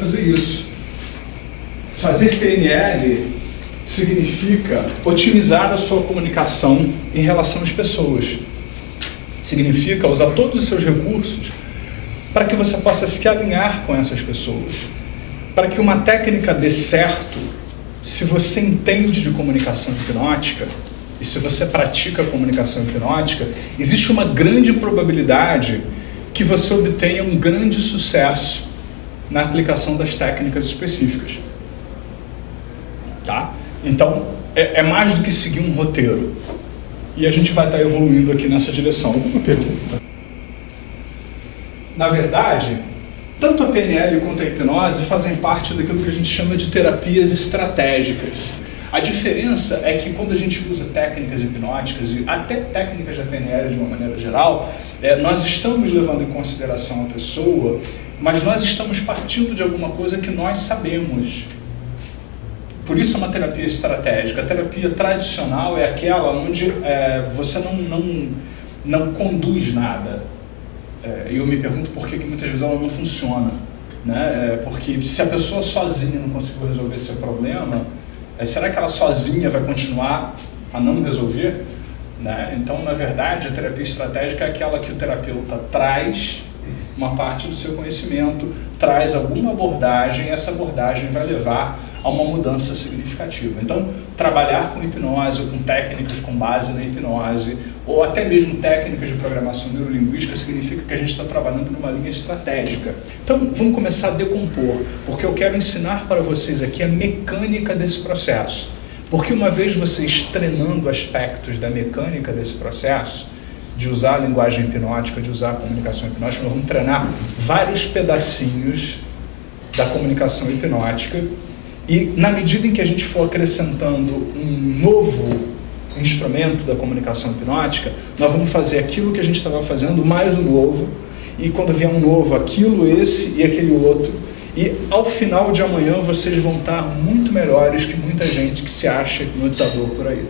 fazer isso. Fazer PNL significa otimizar a sua comunicação em relação às pessoas. Significa usar todos os seus recursos para que você possa se alinhar com essas pessoas. Para que uma técnica dê certo, se você entende de comunicação hipnótica e se você pratica a comunicação hipnótica, existe uma grande probabilidade que você obtenha um grande sucesso na aplicação das técnicas específicas. Tá? Então, é mais do que seguir um roteiro. E a gente vai estar evoluindo aqui nessa direção. Alguma pergunta? Na verdade, tanto a PNL quanto a hipnose fazem parte daquilo que a gente chama de terapias estratégicas. A diferença é que quando a gente usa técnicas hipnóticas e até técnicas da PNL de uma maneira geral, nós estamos levando em consideração a pessoa, mas nós estamos partindo de alguma coisa que nós sabemos. Por isso é uma terapia estratégica. A terapia tradicional é aquela onde você não conduz nada. E eu me pergunto por que muitas vezes ela não funciona. Né? Porque se a pessoa sozinha não conseguiu resolver esse problema, será que ela sozinha vai continuar a não resolver? Né? Então, na verdade, a terapia estratégica é aquela que o terapeuta traz uma parte do seu conhecimento, traz alguma abordagem, e essa abordagem vai levar a uma mudança significativa. Então, trabalhar com hipnose ou com técnicas com base na hipnose, ou até mesmo técnicas de programação neurolinguística, significa que a gente está trabalhando numa linha estratégica. Então, vamos começar a decompor, porque eu quero ensinar para vocês aqui a mecânica desse processo. Porque uma vez vocês treinando aspectos da mecânica desse processo, de usar a linguagem hipnótica, de usar a comunicação hipnótica, nós vamos treinar vários pedacinhos da comunicação hipnótica. E na medida em que a gente for acrescentando um novo instrumento da comunicação hipnótica, nós vamos fazer aquilo que a gente estava fazendo mais um novo, e quando vier um novo, aquilo, esse e aquele outro, e ao final de amanhã vocês vão estar muito melhores que muita gente que se acha hipnotizador por aí.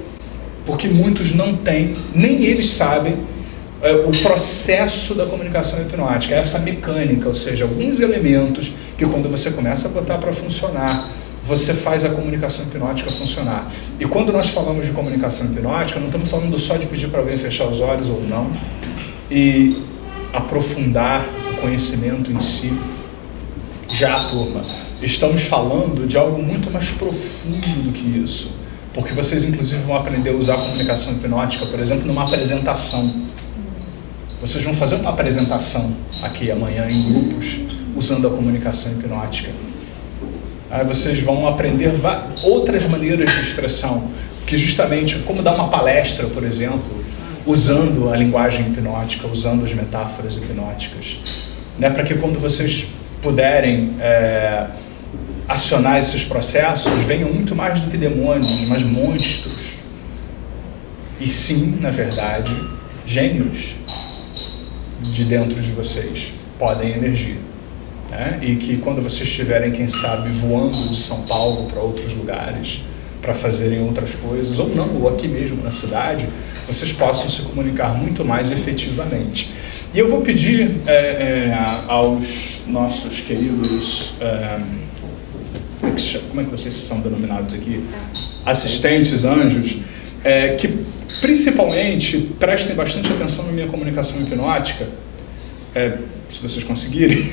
Porque muitos não têm, nem eles sabem o processo da comunicação hipnótica, essa mecânica, ou seja, alguns elementos que quando você começa a botar para funcionar, você faz a comunicação hipnótica funcionar. E quando nós falamos de comunicação hipnótica, não estamos falando só de pedir para alguém fechar os olhos ou não e aprofundar o conhecimento em si. Já, turma, estamos falando de algo muito mais profundo do que isso. Porque vocês, inclusive, vão aprender a usar a comunicação hipnótica, por exemplo, numa apresentação. Vocês vão fazer uma apresentação aqui amanhã em grupos, usando a comunicação hipnótica. Aí vocês vão aprender outras maneiras de expressão, que justamente como dar uma palestra, por exemplo, usando a linguagem hipnótica, usando as metáforas hipnóticas, né? Para que quando vocês puderem acionar esses processos, venham muito mais do que demônios, mas monstros. E sim, na verdade, gênios de dentro de vocês podem emergir. E que quando vocês estiverem, quem sabe, voando de São Paulo para outros lugares, para fazerem outras coisas, ou não, ou aqui mesmo na cidade, vocês possam se comunicar muito mais efetivamente. E eu vou pedir aos nossos queridos, como é que vocês são denominados aqui? Assistentes, anjos, que principalmente prestem bastante atenção na minha comunicação hipnótica, se vocês conseguirem,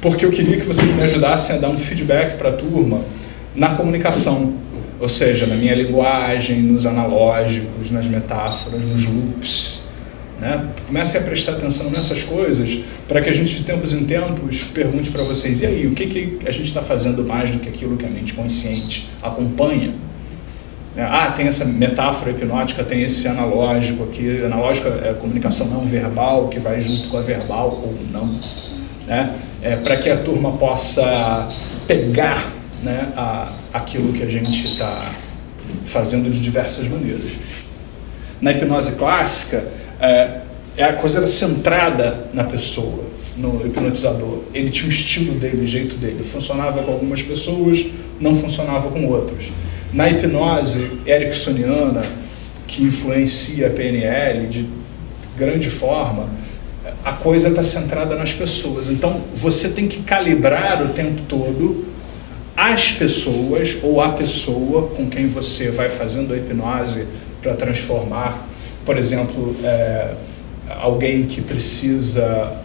porque eu queria que vocês me ajudassem a dar um feedback para a turma na comunicação, ou seja, na minha linguagem, nos analógicos, nas metáforas, nos loops. Né? Comecem a prestar atenção nessas coisas para que a gente de tempos em tempos pergunte para vocês: e aí, o que a gente está fazendo mais do que aquilo que a mente consciente acompanha? Tem essa metáfora hipnótica, tem esse analógico aqui. Analógico é a comunicação não verbal, que vai junto com a verbal ou não, né? Para que a turma possa pegar, né, aquilo que a gente está fazendo de diversas maneiras. Na hipnose clássica, a coisa era centrada na pessoa, no hipnotizador. Ele tinha o estilo dele, o jeito dele. Funcionava com algumas pessoas, não funcionava com outras. Na hipnose ericksoniana, que influencia a PNL de grande forma, a coisa está centrada nas pessoas. Então, você tem que calibrar o tempo todo as pessoas ou a pessoa com quem você vai fazendo a hipnose para transformar, por exemplo, alguém que precisa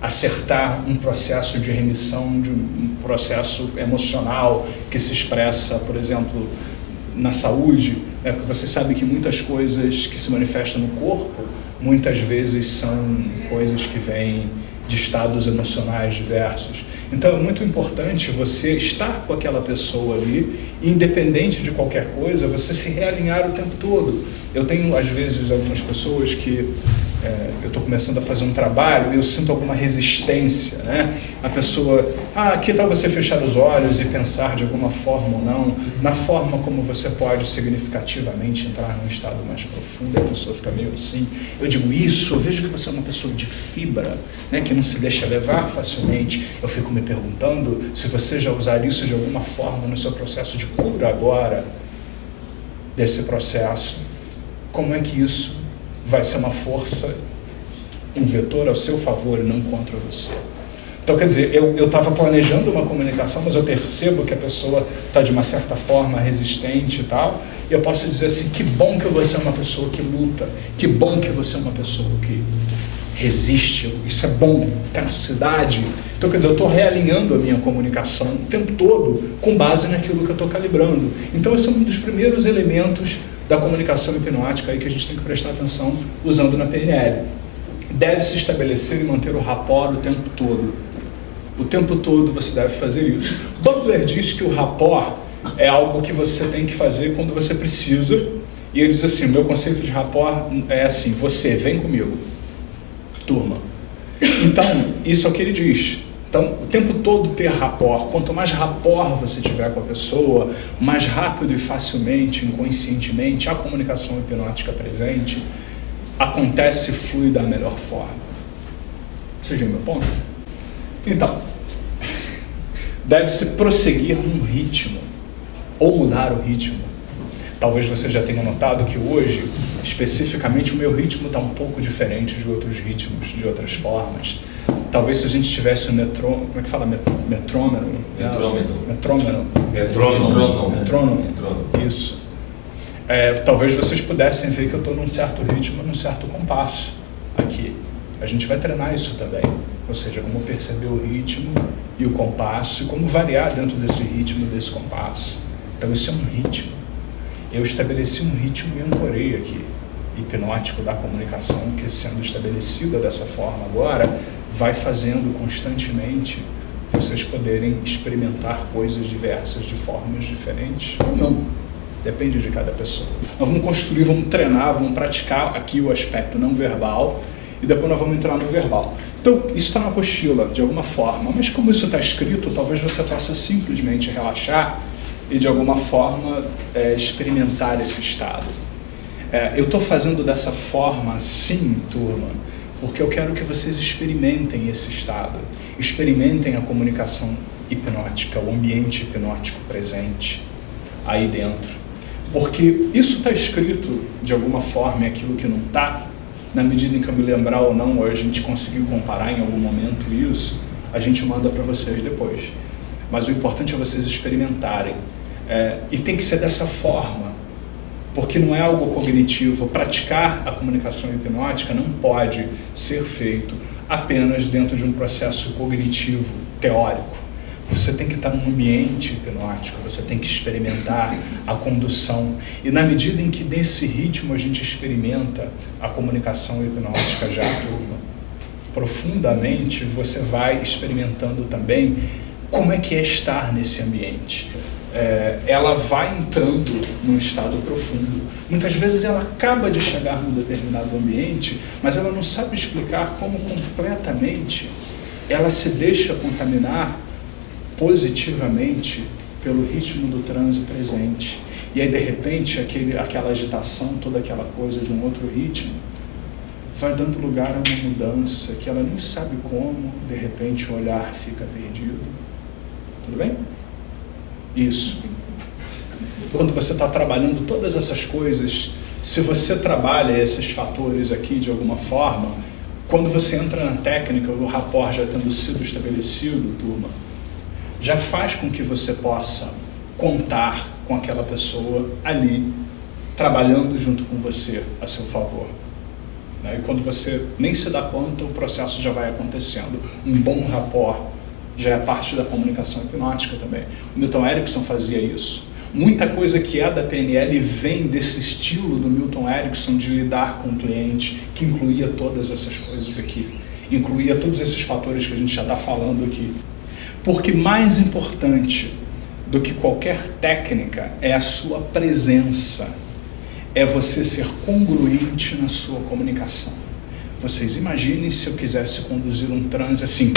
acertar um processo de remissão de um processo emocional que se expressa, por exemplo, na saúde, porque você sabe que muitas coisas que se manifestam no corpo, muitas vezes são coisas que vêm de estados emocionais diversos. Então é muito importante você estar com aquela pessoa ali, independente de qualquer coisa, você se realinhar o tempo todo. Eu tenho, às vezes, algumas pessoas que eu estou começando a fazer um trabalho e eu sinto alguma resistência, né? A pessoa, que tal você fechar os olhos e pensar de alguma forma ou não, na forma como você pode significativamente entrar num estado mais profundo, e a pessoa fica meio assim. Eu digo isso, eu vejo que você é uma pessoa de fibra, né, que não se deixa levar facilmente. Eu fico me perguntando se você já usar isso de alguma forma no seu processo de cura agora, desse processo, como é que isso vai ser uma força, um vetor ao seu favor e não contra você. Então, quer dizer, eu estava planejando uma comunicação, mas eu percebo que a pessoa está de uma certa forma resistente e tal, e eu posso dizer assim, que bom que você é uma pessoa que luta, que bom que você é uma pessoa que resiste, isso é bom, tenacidade. Então, quer dizer, eu estou realinhando a minha comunicação o tempo todo com base naquilo que eu estou calibrando. Então, esse é um dos primeiros elementos da comunicação hipnótica aí que a gente tem que prestar atenção usando na PNL. Deve-se estabelecer e manter o rapport o tempo todo. O tempo todo você deve fazer isso. Butler diz que o rapport é algo que você tem que fazer quando você precisa, e ele diz assim, o meu conceito de rapport é assim, você vem comigo, turma. Então, isso é o que ele diz. Então, o tempo todo ter rapport. Quanto mais rapport você tiver com a pessoa, mais rápido e facilmente, inconscientemente, a comunicação hipnótica presente acontece e flui da melhor forma. Você já viu meu ponto? Então, deve-se prosseguir num ritmo, ou mudar o ritmo. Talvez você já tenha notado que hoje, especificamente, o meu ritmo está um pouco diferente de outros ritmos, de outras formas. Talvez se a gente tivesse um metrônomo, como é que fala? Metrônomo. Isso. Talvez vocês pudessem ver que eu estou num certo ritmo, num certo compasso aqui. A gente vai treinar isso também. Ou seja, como perceber o ritmo e o compasso, e como variar dentro desse ritmo, desse compasso. Então isso é um ritmo. Eu estabeleci um ritmo e ancorei aqui, hipnótico da comunicação, que sendo estabelecida dessa forma agora, vai fazendo constantemente vocês poderem experimentar coisas diversas de formas diferentes ou não. Depende de cada pessoa. Nós vamos construir, vamos treinar, vamos praticar aqui o aspecto não verbal e depois nós vamos entrar no verbal. Então, isso está na apostila, de alguma forma, mas como isso está escrito, talvez você possa simplesmente relaxar e de alguma forma experimentar esse estado. Eu estou fazendo dessa forma sim, turma, porque eu quero que vocês experimentem esse estado, experimentem a comunicação hipnótica, o ambiente hipnótico presente aí dentro. Porque isso está escrito de alguma forma, é aquilo que não está, na medida em que eu me lembrar ou não, ou a gente conseguiu comparar em algum momento isso, a gente manda para vocês depois. Mas o importante é vocês experimentarem. E tem que ser dessa forma, porque não é algo cognitivo. Praticar a comunicação hipnótica não pode ser feito apenas dentro de um processo cognitivo, teórico. Você tem que estar num ambiente hipnótico, você tem que experimentar a condução. E na medida em que nesse ritmo a gente experimenta a comunicação hipnótica já, turma, profundamente, você vai experimentando também como é que é estar nesse ambiente. Ela vai entrando num estado profundo. Muitas vezes ela acaba de chegar num determinado ambiente, mas ela não sabe explicar como completamente ela se deixa contaminar positivamente pelo ritmo do transe presente. E aí, de repente, aquela agitação, toda aquela coisa de um outro ritmo, vai dando lugar a uma mudança que ela nem sabe como, de repente o olhar fica perdido. Tudo bem? Isso. Quando você está trabalhando todas essas coisas, se você trabalha esses fatores aqui de alguma forma, Quando você entra na técnica, o rapport já tendo sido estabelecido, turma, já faz com que você possa contar com aquela pessoa ali, trabalhando junto com você a seu favor. E quando você nem se dá conta, o processo já vai acontecendo. Um bom rapport já é parte da comunicação hipnótica também. O Milton Erickson fazia isso. Muita coisa que é da PNL vem desse estilo do Milton Erickson de lidar com o cliente, que incluía todas essas coisas aqui. Incluía todos esses fatores que a gente já está falando aqui. Porque mais importante do que qualquer técnica é a sua presença. É você ser congruente na sua comunicação. Vocês imaginem se eu quisesse conduzir um transe assim.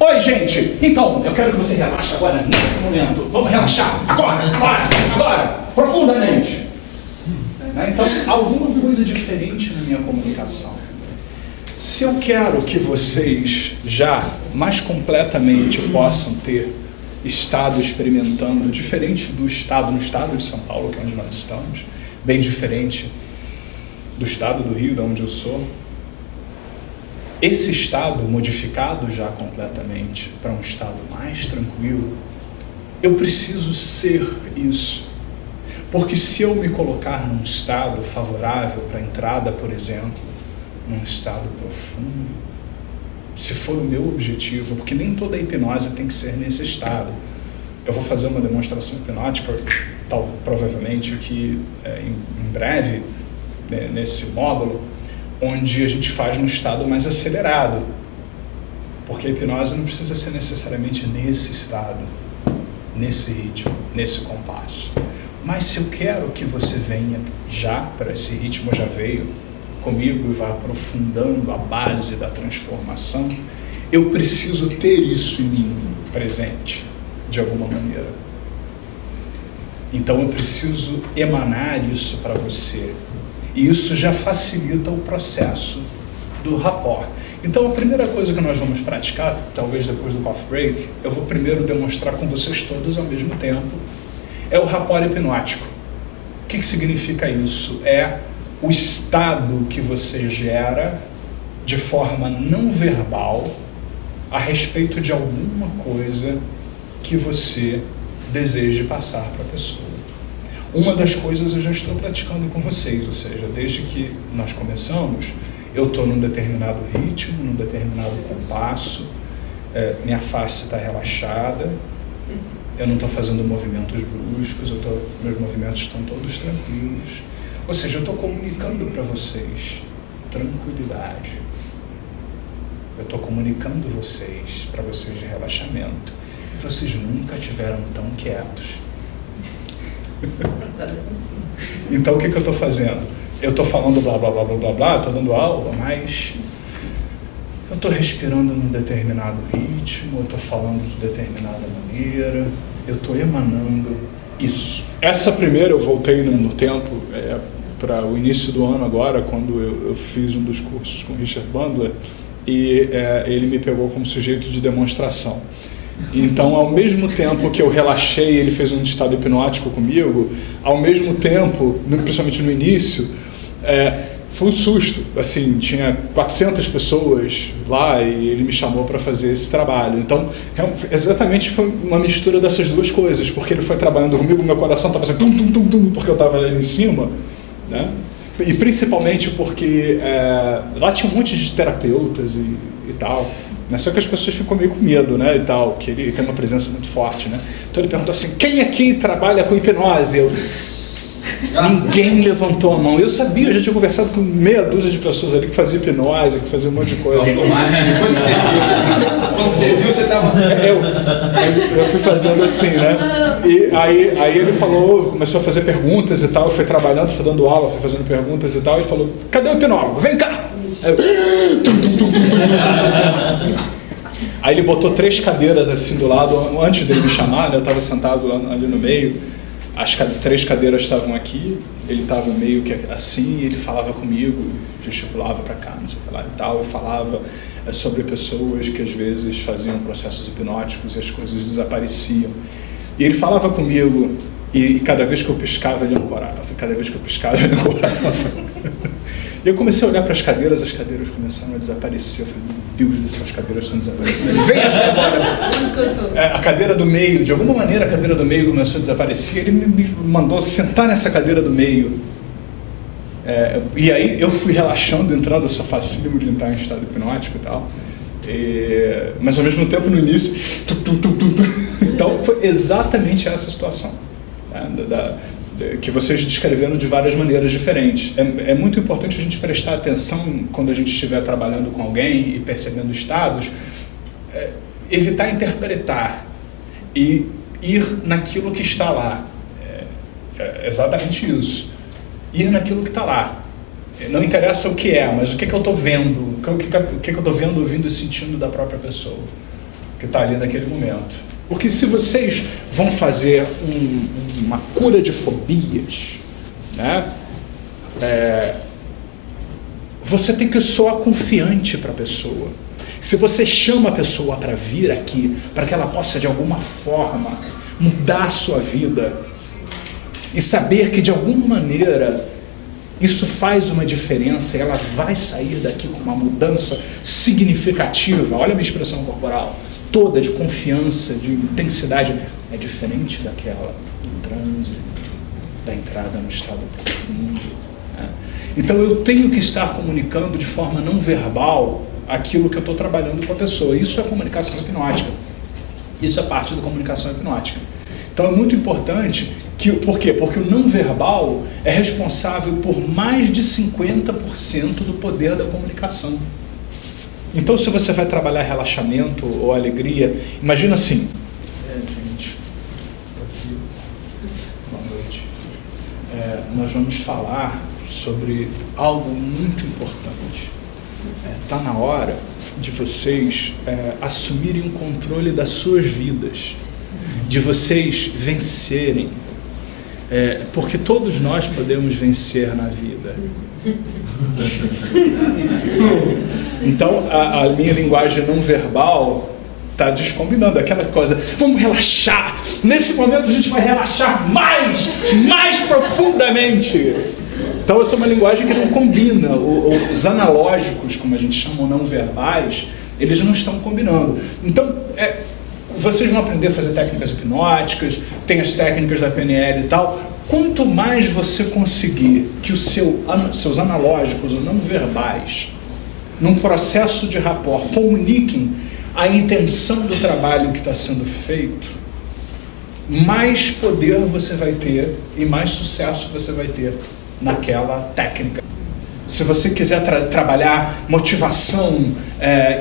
Oi, gente! Então, eu quero que você relaxe agora, nesse momento. Vamos relaxar. Agora, profundamente. Então, alguma coisa diferente na minha comunicação. Se eu quero que vocês já mais completamente possam ter estado experimentando, diferente do estado, no estado de São Paulo, que é onde nós estamos, bem diferente do estado do Rio, de onde eu sou, esse estado modificado já completamente para um estado mais tranquilo, eu preciso ser isso. Porque se eu me colocar num estado favorável para a entrada, por exemplo, num estado profundo, se for o meu objetivo, porque nem toda a hipnose tem que ser nesse estado. Eu vou fazer uma demonstração hipnótica, provavelmente aqui em breve, nesse módulo, onde a gente faz num estado mais acelerado. Porque a hipnose não precisa ser necessariamente nesse estado, nesse ritmo, nesse compasso. Mas se eu quero que você venha já para esse ritmo, já veio comigo e vá aprofundando a base da transformação, eu preciso ter isso em mim presente, de alguma maneira. Então eu preciso emanar isso para você. E isso já facilita o processo do rapport. Então a primeira coisa que nós vamos praticar, talvez depois do coffee break, eu vou primeiro demonstrar com vocês todos ao mesmo tempo, é o rapport hipnótico. O que significa isso? É o estado que você gera de forma não verbal a respeito de alguma coisa que você deseje passar para a pessoa. Uma das coisas eu já estou praticando com vocês, ou seja, desde que nós começamos, eu estou num determinado ritmo, num determinado compasso, minha face está relaxada, eu não estou fazendo movimentos bruscos, meus movimentos estão todos tranquilos. Ou seja, eu estou comunicando para vocês tranquilidade. Eu estou comunicando para vocês de relaxamento. E vocês nunca estiveram tão quietos. Então o que eu estou fazendo? Eu estou falando blá blá blá blá blá blá, estou dando aula, mas eu estou respirando num determinado ritmo, eu estou falando de determinada maneira, eu estou emanando isso. Essa primeira eu voltei no tempo, para o início do ano agora, quando eu fiz um dos cursos com o Richard Bandler, e ele me pegou como sujeito de demonstração. Então, ao mesmo tempo que eu relaxei, ele fez um estado hipnótico comigo, ao mesmo tempo, principalmente no início, foi um susto. Assim, tinha 400 pessoas lá e ele me chamou para fazer esse trabalho. Então, exatamente foi uma mistura dessas duas coisas, porque ele foi trabalhando comigo, meu coração estava assim, tum, tum, tum, tum, porque eu estava ali em cima, né? E principalmente porque lá tinha um monte de terapeutas e tal, né? Só que as pessoas ficam meio com medo, né, e tal, que ele tem uma presença muito forte, né? Então ele perguntou assim, quem aqui trabalha com hipnose? Ninguém levantou a mão. Eu sabia, eu já tinha conversado com meia dúzia de pessoas ali que faziam hipnose, que faziam um monte de coisa. Depois que você viu, quando você viu, você estava... Eu fui fazendo assim, né? E aí ele falou, começou a fazer perguntas e tal, foi trabalhando, foi dando aula, foi fazendo perguntas e tal, e falou, cadê o hipnólogo? Vem cá! Aí ele botou 3 cadeiras assim do lado, antes dele me chamar, né? Eu estava sentado ali no meio. As 3 cadeiras estavam aqui, ele estava meio que assim, ele falava comigo, gesticulava para cá, não sei o que lá e tal, e falava sobre pessoas que às vezes faziam processos hipnóticos e as coisas desapareciam. E ele falava comigo, e cada vez que eu piscava ele ancorava, cada vez que eu piscava ele ancorava. E eu comecei a olhar para as cadeiras começaram a desaparecer. Eu falei, meu Deus, essas cadeiras estão desaparecendo. Vem agora! A cadeira do meio, de alguma maneira a cadeira do meio começou a desaparecer. Ele me mandou sentar nessa cadeira do meio. E aí eu fui relaxando, entrando, eu sou facílimo de entrar em estado hipnótico e tal. Mas ao mesmo tempo no início então foi exatamente essa situação, né, que vocês descreveram de várias maneiras diferentes. É muito importante a gente prestar atenção quando a gente estiver trabalhando com alguém e percebendo estados, evitar interpretar e ir naquilo que está lá. É exatamente isso, ir naquilo que está lá. Não interessa o que é, mas o que eu estou vendo, o que eu estou vendo, ouvindo e sentindo da própria pessoa que está ali naquele momento. Porque se vocês vão fazer uma cura de fobias, né, você tem que soar confiante para a pessoa. Se você chama a pessoa para vir aqui, para que ela possa de alguma forma mudar a sua vida e saber que de alguma maneira isso faz uma diferença, ela vai sair daqui com uma mudança significativa. Olha a minha expressão corporal, toda de confiança, de intensidade, é diferente daquela do transe, da entrada no estado profundo. Né? Então eu tenho que estar comunicando de forma não verbal aquilo que eu estou trabalhando com a pessoa. Isso é comunicação hipnótica. Isso é parte da comunicação hipnótica. Então é muito importante por quê? Porque o não verbal é responsável por mais de 50% do poder da comunicação. Então, se você vai trabalhar relaxamento ou alegria, imagina assim. Gente, boa noite. Nós vamos falar sobre algo muito importante. Está na hora de vocês assumirem o controle das suas vidas, de vocês vencerem. Porque todos nós podemos vencer na vida. Então a minha linguagem não verbal está descombinando aquela coisa, vamos relaxar, nesse momento a gente vai relaxar mais profundamente. Então essa é uma linguagem que não combina. Os analógicos, como a gente chama, não verbais, eles não estão combinando. Então vocês vão aprender a fazer técnicas hipnóticas, tem as técnicas da PNL e tal. Quanto mais você conseguir que os seus analógicos ou não verbais, num processo de rapport, comuniquem a intenção do trabalho que está sendo feito, mais poder você vai ter e mais sucesso você vai ter naquela técnica. Se você quiser trabalhar motivação,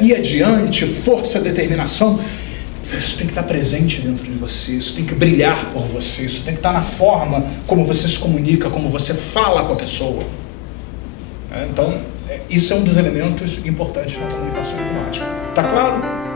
ir adiante, força, determinação, isso tem que estar presente dentro de você, isso tem que brilhar por você, isso tem que estar na forma como você se comunica, como você fala com a pessoa. Então, isso é um dos elementos importantes na comunicação hipnótica. Tá claro?